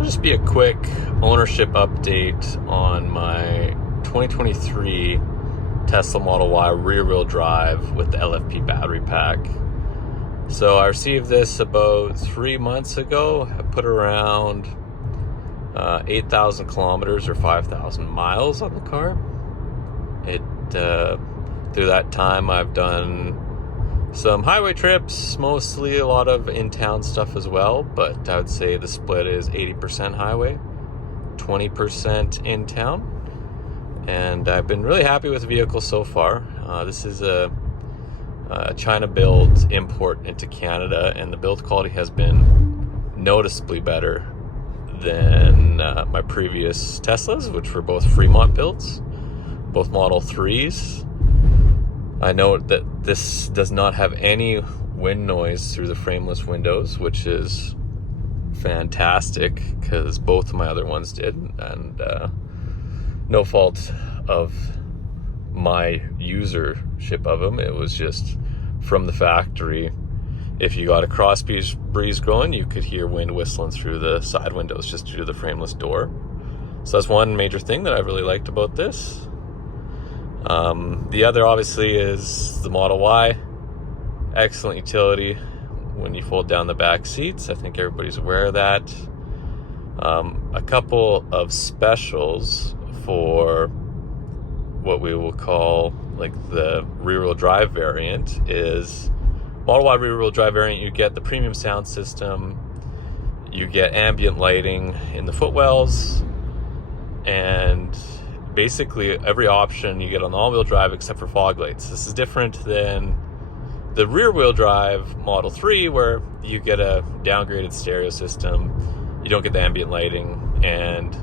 will just be a quick ownership update on my 2023 Tesla Model Y rear-wheel drive with the LFP battery pack. So I received this about 3 months ago. I put around 8,000 kilometers or 5,000 miles on the car. Through that time I've done some highway trips, mostly a lot of in-town stuff as well, but I would say the split is 80% highway, 20% in-town, and I've been really happy with the vehicle so far. This is a China build import into Canada, and the build quality has been noticeably better than my previous Teslas, which were both Fremont builds, both Model 3s. I note that this does not have any wind noise through the frameless windows, which is fantastic because both of my other ones did, and no fault of my usership of them. It was just from the factory. If you got a cross breeze going, you could hear wind whistling through the side windows just due to the frameless door. So that's one major thing that I really liked about this. The other obviously is the Model Y. Excellent utility when you fold down the back seats. I think everybody's aware of that. A couple of specials for what we will call like the rear-wheel drive variant is Model Y rear-wheel drive variant. You get the premium sound system, you get ambient lighting in the footwells, and basically every option you get on the all-wheel drive except for fog lights. This is different than the rear-wheel drive Model 3, where you get a downgraded stereo system, you don't get the ambient lighting, and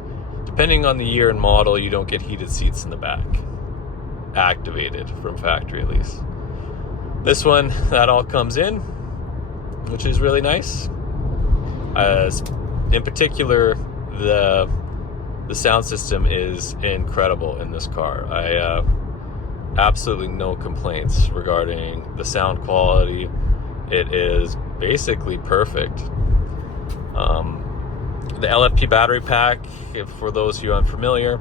depending on the year and model, you don't get heated seats in the back, activated from factory at least. This one, that all comes in, which is really nice. In particular, the sound system is incredible in this car. I absolutely no complaints regarding the sound quality. It is basically perfect. The LFP battery pack, for those of you unfamiliar,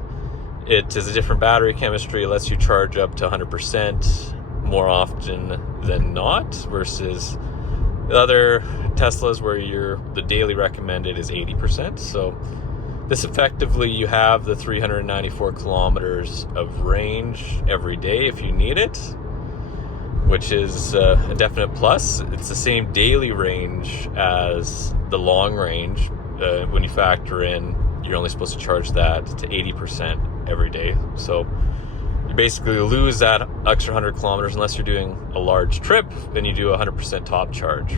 it is a different battery chemistry. It lets you charge up to 100% more often than not, versus the other Teslas where the daily recommended is 80%. So this effectively, you have the 394 kilometers of range every day if you need it, which is a definite plus. It's the same daily range as the long range. When you factor in, you're only supposed to charge that to 80% every day. So you basically lose that extra 100 kilometers unless you're doing a large trip, then you do 100% top charge.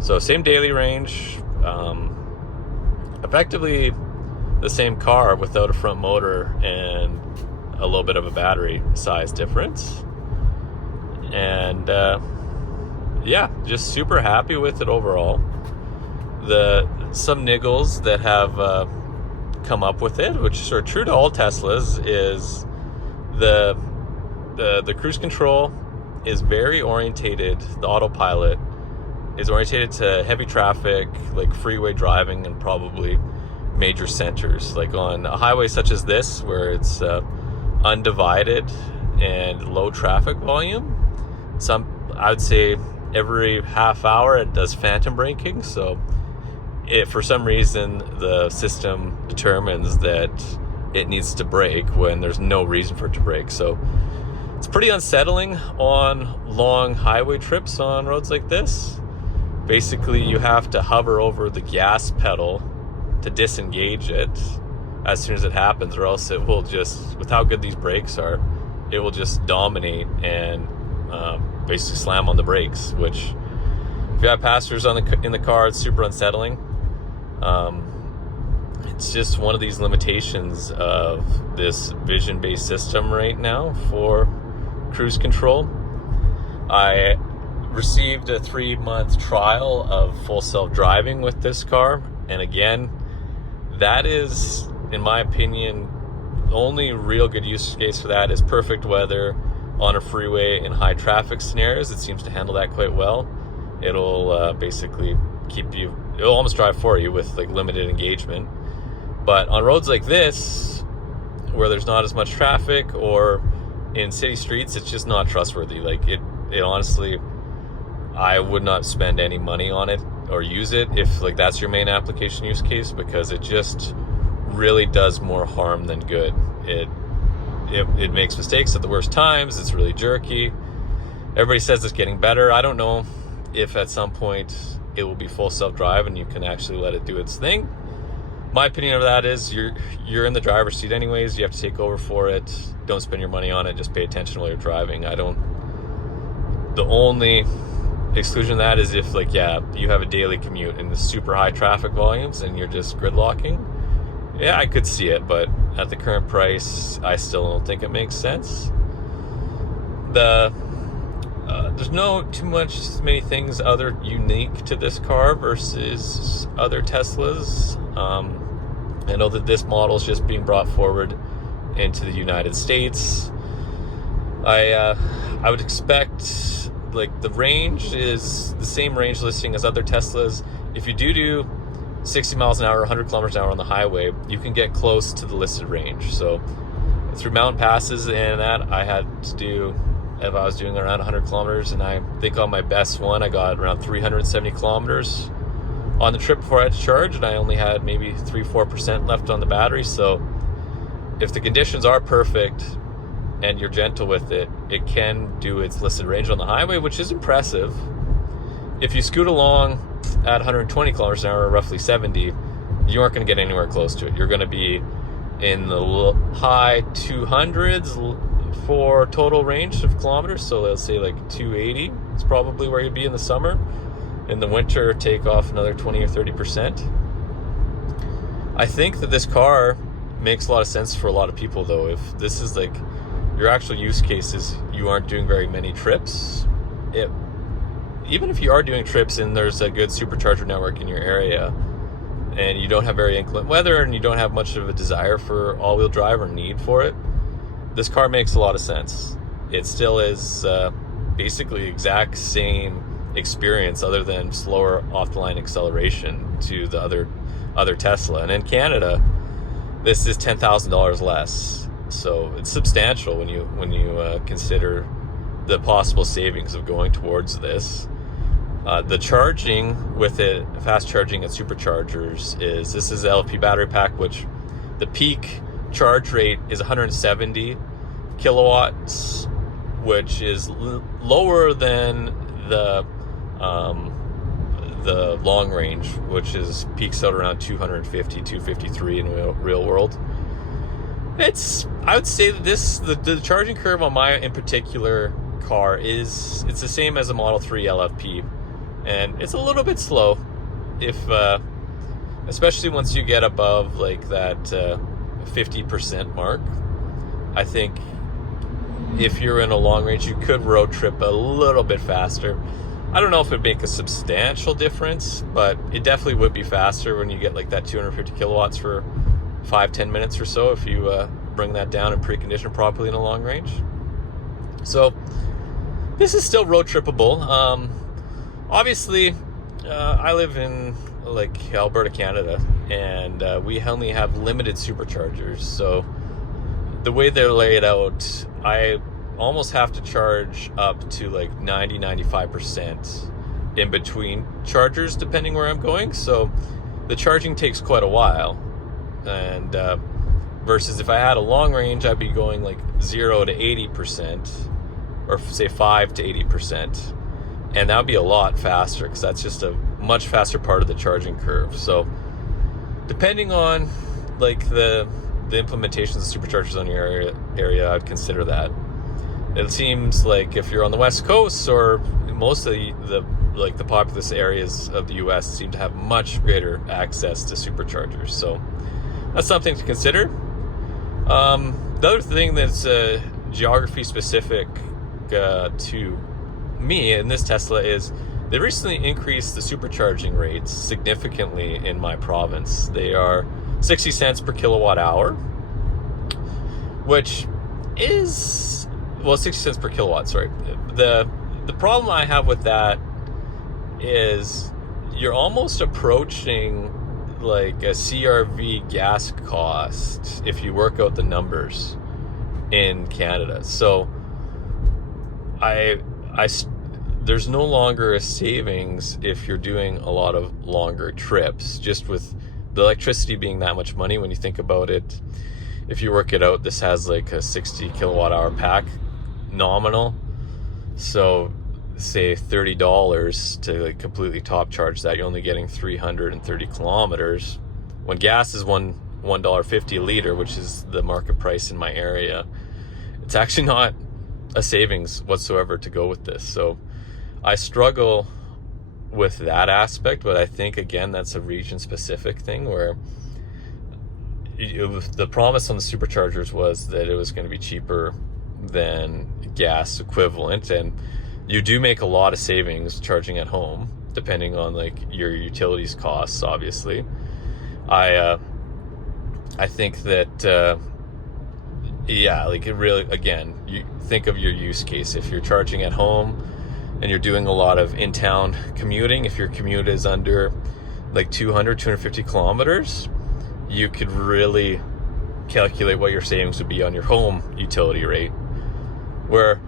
So same daily range, effectively the same car without a front motor and a little bit of a battery size difference. And yeah, just super happy with it overall. Some niggles that have come up with it, which are true to all Teslas, is the cruise control is very orientated. The autopilot is orientated to heavy traffic, like freeway driving and probably major centers. Like on a highway such as this, where it's undivided and low traffic volume, I would say every half hour it does phantom braking. So if for some reason the system determines that it needs to brake when there's no reason for it to brake. So it's pretty unsettling on long highway trips on roads like this. Basically, you have to hover over the gas pedal to disengage it as soon as it happens, or else it will just, with how good these brakes are, it will just dominate and basically slam on the brakes, which if you have passengers in the car, it's super unsettling. It's just one of these limitations of this vision-based system right now for cruise control. I received a 3-month trial of full self-driving with this car, and again, that is, in my opinion, the only real good use case for that is perfect weather on a freeway in high traffic scenarios. It seems to handle that quite well. It'll basically keep you it'll almost drive for you with like limited engagement. But on roads like this, where there's not as much traffic, or in city streets, it's just not trustworthy. Like it honestly, I would not spend any money on it or use it if like that's your main application use case, because it just really does more harm than good. It makes mistakes at the worst times. It's really jerky. Everybody says it's getting better. I don't know if at some point it will be full self-drive and you can actually let it do its thing. My opinion of that is you're in the driver's seat anyways. You have to take over for it. Don't spend your money on it. Just pay attention while you're driving. The only exclusion of that is if like, yeah, you have a daily commute and the super high traffic volumes and you're just gridlocking. Yeah, I could see it, but at the current price, I still don't think it makes sense. There's no many things other unique to this car versus other Teslas. I know that this model is just being brought forward into the United States. I would expect like the range is the same range listing as other Teslas. If you do 60 miles an hour, 100 kilometers an hour on the highway, you can get close to the listed range. So through mountain passes and that, I had to do, if I was doing around 100 kilometers, and I think on my best one, I got around 370 kilometers on the trip before I had to charge, and I only had maybe 3-4% left on the battery. So if the conditions are perfect and you're gentle with it, it can do its listed range on the highway, which is impressive. If you scoot along at 120 kilometers an hour, or roughly 70, you aren't going to get anywhere close to it. You're going to be in the high 200s for total range of kilometers. So let's say like 280 is probably where you'd be in the summer. In the winter, take off another 20 or 30%. I think that this car makes a lot of sense for a lot of people, though. If this is like your actual use cases, you aren't doing very many trips. Even if you are doing trips and there's a good supercharger network in your area and you don't have very inclement weather and you don't have much of a desire for all-wheel drive or need for it, this car makes a lot of sense. It still is basically exact same experience other than slower off-the-line acceleration to the other Tesla. And in Canada, this is $10,000 less. So it's substantial when you consider the possible savings of going towards this. The charging with it, fast charging at superchargers, this is the LFP battery pack, which the peak charge rate is 170 kilowatts, which is lower than the long range, which is peaks out around 250, 253 in real world. I would say that the charging curve on my in particular car it's the same as a Model 3 LFP, and it's a little bit slow if especially once you get above like that 50% mark. I think if you're in a long range, you could road trip a little bit faster. I don't know if it'd make a substantial difference, but it definitely would be faster when you get like that 250 kilowatts for 5-10 minutes or so if you bring that down and precondition properly in a long range. So this is still road trippable. Obviously, I live in like Alberta, Canada, and we only have limited superchargers. So the way they're laid out, I almost have to charge up to like 90-95% in between chargers depending where I'm going. So the charging takes quite a while, and versus if I had a long range, I'd be going like 0 to 80%, or say 5 to 80%, and that would be a lot faster because that's just a much faster part of the charging curve. So depending on like the implementations of superchargers on your area, I'd consider that. It seems like if you're on the West Coast, or most of the populous areas of the US seem to have much greater access to superchargers. So that's something to consider. The other thing that's geography specific to me in this Tesla is they recently increased the supercharging rates significantly in my province. They are 60 cents per kilowatt hour, which is, 60 cents per kilowatt, sorry. The problem I have with that is you're almost approaching like a CRV gas cost if you work out the numbers in Canada. So there's no longer a savings if you're doing a lot of longer trips, just with the electricity being that much money. When you think about it, if you work it out, this has like a 60 kilowatt hour pack nominal. So say $30 to like completely top charge that, you're only getting 330 kilometers. When gas is $1.50 a liter, which is the market price in my area, it's actually not a savings whatsoever to go with this. So I struggle with that aspect, but I think again that's a region specific thing where the promise on the superchargers was that it was going to be cheaper than gas equivalent, and you do make a lot of savings charging at home depending on like your utilities costs. Obviously, I think that yeah, like it really, again, you think of your use case. If you're charging at home and you're doing a lot of in-town commuting, if your commute is under like 250 kilometers, you could really calculate what your savings would be on your home utility rate. Where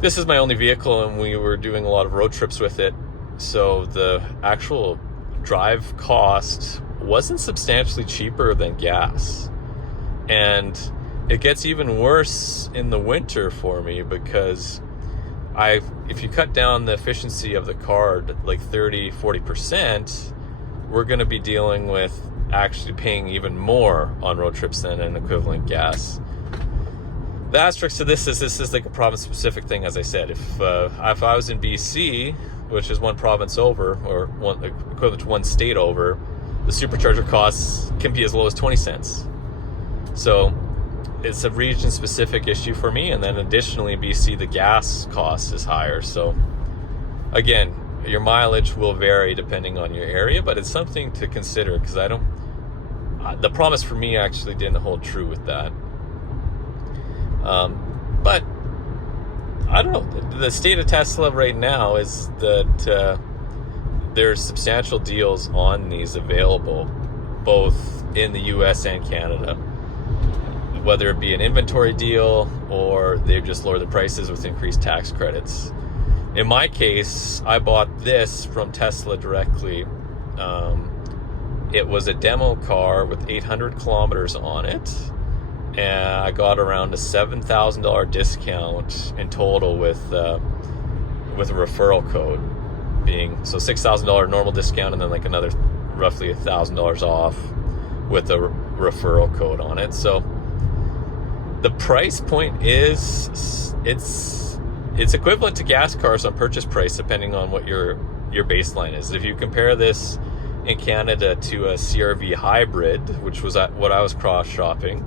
this is my only vehicle and we were doing a lot of road trips with it, so the actual drive cost wasn't substantially cheaper than gas. And it gets even worse in the winter for me, because if you cut down the efficiency of the car to like 30-40%, we're going to be dealing with actually paying even more on road trips than an equivalent gas. The asterisk to this is like a province specific thing. As I said, if I was in BC, which is one province over, or equivalent to one state over, the supercharger costs can be as low as 20 cents. So it's a region specific issue for me. And then additionally in BC, the gas cost is higher. So again, your mileage will vary depending on your area, but it's something to consider, because the promise for me actually didn't hold true with that. But I don't know, the state of Tesla right now is that there's substantial deals on these available both in the US and Canada, whether it be an inventory deal or they've just lowered the prices with increased tax credits. In my case, I bought this from Tesla directly. It was a demo car with 800 kilometers on it, and I got around a $7,000 discount in total with a referral code being, so $6,000 normal discount and then like another roughly $1,000 off with a referral code on it. So the price point is, it's equivalent to gas cars on purchase price depending on what your baseline is. If you compare this in Canada to a CRV hybrid, which was what I was cross shopping,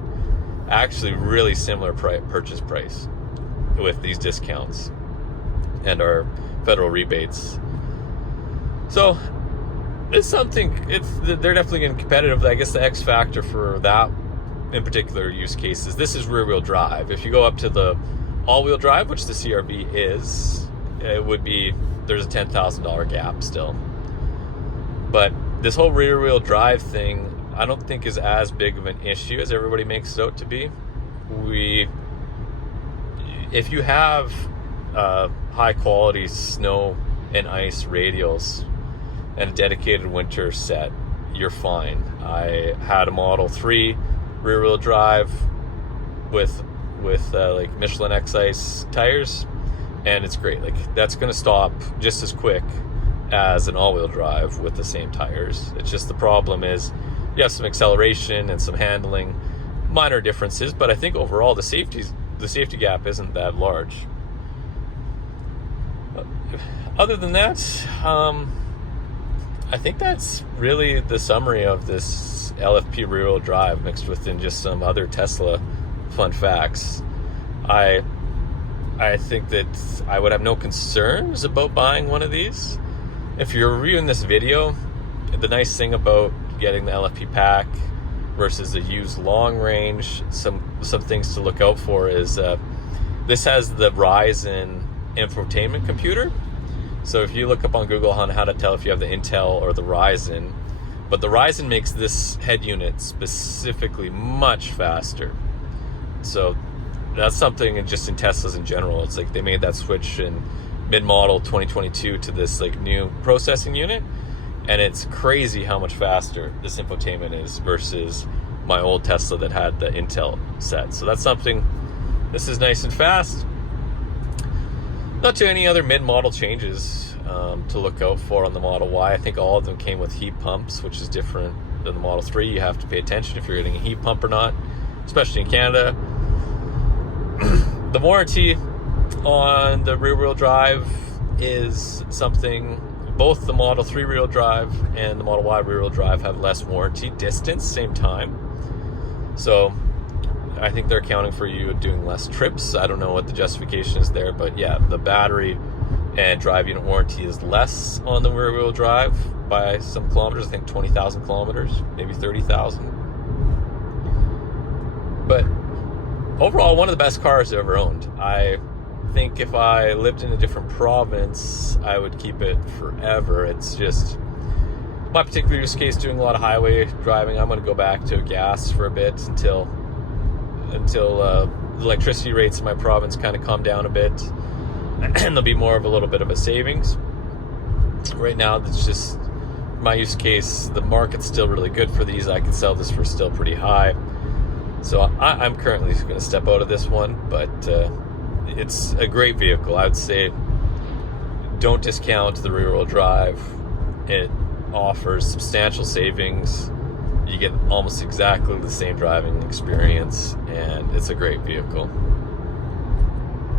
actually really similar purchase price with these discounts and our federal rebates. So it's something, they're definitely getting competitive. I guess the X factor for that in particular use cases, this is rear wheel drive. If you go up to the all wheel drive, which the CRV is, it would be, there's a $10,000 gap still. But this whole rear wheel drive thing, I don't think is as big of an issue as everybody makes it out to be. If you have high quality snow and ice radials and a dedicated winter set, you're fine. I had a Model 3 rear wheel drive with like Michelin X-Ice tires, and it's great. Like that's going to stop just as quick as an all-wheel drive with the same tires. It's just the problem is you have some acceleration and some handling, minor differences, but I think overall the safety gap isn't that large. Other than that, I think that's really the summary of this LFP rear-wheel drive mixed within just some other Tesla fun facts. I think that I would have no concerns about buying one of these. If you're reviewing this video, the nice thing about getting the LFP pack versus the used long range, some things to look out for is this has the Ryzen infotainment computer. So if you look up on Google on how to tell if you have the Intel or the Ryzen, but the Ryzen makes this head unit specifically much faster. So that's something just in Teslas in general. It's like they made that switch in mid-model 2022 to this like new processing unit, and it's crazy how much faster this infotainment is versus my old Tesla that had the Intel set. So that's something. This is nice and fast. Not too any other mid-model changes to look out for on the Model Y. I think all of them came with heat pumps, which is different than the Model 3. You have to pay attention if you're getting a heat pump or not, especially in Canada. The warranty on the rear-wheel drive is something. Both the Model 3 rear-wheel drive and the Model Y rear-wheel drive have less warranty distance, same time. So I think they're accounting for you doing less trips. I don't know what the justification is there, but yeah, the battery and drive unit warranty is less on the rear-wheel drive by some kilometers. I think 20,000 kilometers, maybe 30,000. But overall, one of the best cars I've ever owned. I think if I lived in a different province, I would keep it forever. It's just my particular use case, doing a lot of highway driving. I'm going to go back to gas for a bit until the electricity rates in my province kind of calm down a bit, and there'll be more of a little bit of a savings. Right now, that's just my use case. The market's still really good for these. I can sell this for still pretty high. So I'm currently going to step out of this one, but it's a great vehicle. I would say don't discount the rear-wheel drive. It offers substantial savings. You get almost exactly the same driving experience, and it's a great vehicle.